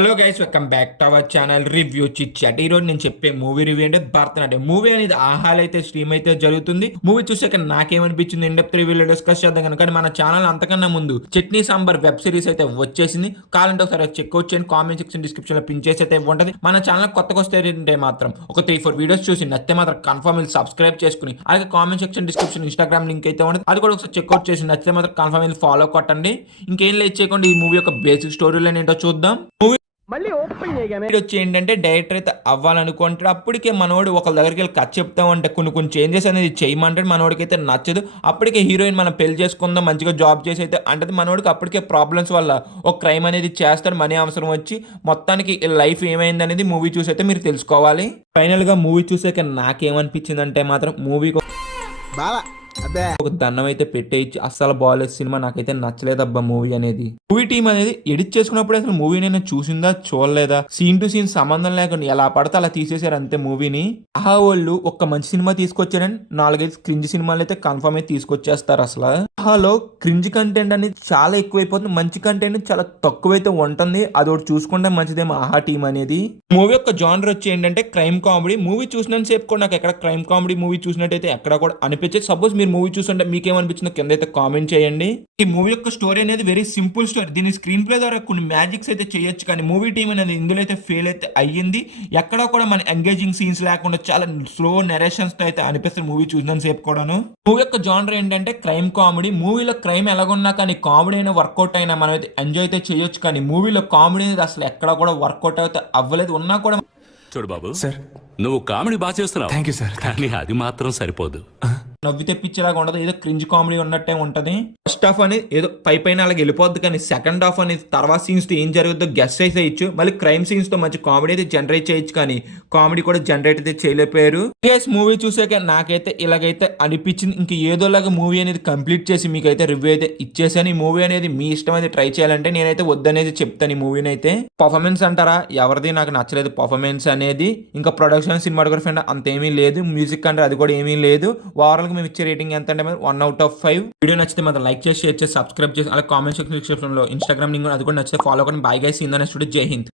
Hello guys, welcome back to our channel review chit chat. ఈ రోజు నేను చెప్పే మూవీ రివ్యూ అంటే భరతనాట్యం మూవీ అనేది ఆహాలు అయితే స్ట్రీమ్ అయితే జరుగుతుంది. మూవీ చూసాక నాకేమనిపించింది ఇన్ డెప్త్ రివ్యూలో డిస్కస్ చేద్దాం కనుక. కానీ మన ఛానల్ అంతకన్నా ముందు చట్నీ సాంబార్ వెబ్ సిరీస్ అయితే వచ్చేసింది. కావాలంటే ఒకసారి చెక్అవుట్ చేయండి. కామెంట్ సెక్షన్ డిస్క్రిప్షన్ లో పిన్ చేసి అయితే ఉంటుంది. మన ఛానల్ కొత్తగా వస్తే మాత్రం ఒక 3-4 వీడియోస్ చూసి నచ్చితే మాత్రం కన్ఫర్మ్ వెళ్ళి సబ్స్క్రైబ్ చేసుకుని, అలాగే comment section description Instagram link అయితే ఉంటుంది, అది కూడా ఒకసారి చెక్అవుట్ చేసి నచ్చితే మాత్రం కన్ఫర్మ్ వెళ్ళి ఫాలో కొట్టండి. ఇంకేం లేట్ చేయకుండా ఈ మూవీ యొక్క బేసిక్ స్టోరీ లైన్ ఏంటో చూద్దాం. మూవీ మళ్ళీ ఓపెన్ చేయగానే వచ్చి ఏంటంటే డైరెక్టర్ అయితే అవ్వాలనుకుంటాడు. అప్పటికే మనోడు ఒకళ్ళ దగ్గరికి వెళ్ళి కథ చెప్తామంటే కొన్ని చేంజెస్ అనేది చేయమంటాడు. మనోడికి అయితే నచ్చదు. అప్పటికే హీరోయిన్ మనం పెళ్లి చేసుకుందాం, మంచిగా జాబ్ చేసి అయితే అంటే మనోడికి అప్పటికే ప్రాబ్లమ్స్ వల్ల ఒక క్రైమ్ అనేది చేస్తాడు. మనీ అవసరం వచ్చి మొత్తానికి లైఫ్ ఏమైంది అనేది మూవీ చూసి అయితే మీరు తెలుసుకోవాలి. ఫైనల్గా మూవీ చూసాక నాకేమనిపించింది అంటే మాత్రం మూవీ బావా అబ్బే ఒక దండం అయితే పెట్టేయచ్చు. అస్సలు బాగాలేదు సినిమా, నాకైతే నచ్చలేదు అబ్బా మూవీ అనేది. మూవీ టీం అనేది ఎడిట్ చేసుకున్నప్పుడు అసలు మూవీ నేను చూసిందా చూడలేదా, సీన్ టు సీన్ సంబంధం లేకుండా ఎలా పడితే అలా తీసేశారు అంతే మూవీని. ఆహా వాళ్ళు ఒక్క మంచి సినిమా తీసుకొచ్చారని 4-5 క్రింజ్ సినిమాలు అయితే కన్ఫర్మ్ అయితే తీసుకొచ్చేస్తారు. అసలు ఆహాలో క్రింజ్ కంటెంట్ అనేది చాలా ఎక్కువైపోతుంది, మంచి కంటెంట్ చాలా తక్కువైతే ఉంటుంది. అది ఒకటి చూసుకుంటే మంచిదేమో ఆహా టీం అనేది. మూవీ యొక్క జానర్ వచ్చి ఏంటంటే క్రైమ్ కామెడీ. మూవీ చూసినంత సేపు కూడా నాకు ఎక్కడ క్రైమ్ కామెడీ మూవీ చూసినట్టయితే ఎక్కడ కూడా అనిపించేది. సపోజ్ మీరు మూవీ చూస్తుంటే మీకేమనిపించిందో కింద అయితే కామెంట్ చేయండి. ఈ మూవీ యొక్క స్టోరీ అనేది వెరీ సింపుల్ స్టోరీ. దీని స్క్రీన్ ప్లే ద్వారా కొన్ని మ్యాజిక్స్ అయితే చేయొచ్చు, కానీ మూవీ టీం అనేది ఇందులో అయితే ఫెయిల్ అయితే అయ్యింది. ఎక్కడ కూడా మన ఎంగేజింగ్ సీన్స్ లేకుండా చాలా స్లో నెరేషన్స్ తో అయితే అనిపిస్తుంది మూవీ చూసినంత సేపు కూడాను. మూవీ యొక్క జానర్ ఏంటంటే క్రైమ్ కామెడీ. మూవీలో క్రైమ్ ఎలాగున్నా కానీ కామెడీ అయినా వర్కౌట్ అయినా మనం అయితే ఎంజాయ్ అయితే చేయొచ్చు, కానీ మూవీలో కామెడీ అనేది అసలు ఎక్కడ కూడా వర్కౌట్ అయితే అవ్వలేదు. ఉన్నా కూడా చూడు బాబు సార్, నువ్వు కామెడీ బాగా చేస్తున్నావు. Thank you sir. కానీ అది మాత్రం సరిపోదు. నవ్వి తెప్పించేలాగా ఉండదు, ఏదో క్రింజ్ కామెడీ ఉన్నట్టే ఉంటది. ఫస్ట్ హాఫ్ అనేది ఏదో పైన అలాగే వెళ్ళిపోద్ది, కానీ సెకండ్ హాఫ్ అనేది తర్వాత సీన్స్ తో ఏం జరుగుతుందో గెస్ అయితే చేయొచ్చు. మళ్ళీ క్రైమ్ సీన్స్ తో మంచి కామెడీ అయితే జనరేట్ చేయొచ్చు, కానీ కామెడీ కూడా జనరేట్ అయితే చేయలేకపోయారు. మూవీ చూసాక నాకైతే ఇలాగైతే అనిపించింది. ఇంక ఏదోలాగా మూవీ అనేది కంప్లీట్ చేసి మీకైతే రివ్యూ అయితే ఇచ్చేసాను. ఈ మూవీ అనేది మీ ఇష్టం అయితే ట్రై చేయాలంటే నేనైతే వద్దనేది చెప్తాను. ఈ మూవీని అయితే పర్ఫార్మెన్స్ అంటారా, ఎవరిది నాకు నచ్చలేదు పర్ఫార్మెన్స్ అనేది. ఇంకా ప్రొడక్షన్ సినిమాటోగ్రఫీ అంటే అంతేమీ లేదు, మ్యూజిక్ అంటే అది కూడా ఏమీ లేదు. ఓవరాల్ మేము ఇచ్చే రేటింగ్ ఎంత అంటే 1/5. వీడియో నచ్చితే మాత్రం లైక్ చేసి షేర్ చేసి సబ్స్క్రైబ్ చేసి, అలాగే కామెంట్ సెక్షన్ లో ఇన్స్టాగ్రామ్ లింక్ అది కూడా నచ్చితే ఫాలో అవ్వండి. బై గైస్, ఇందా నెక్స్ట్ వీడియో. జై హింద్.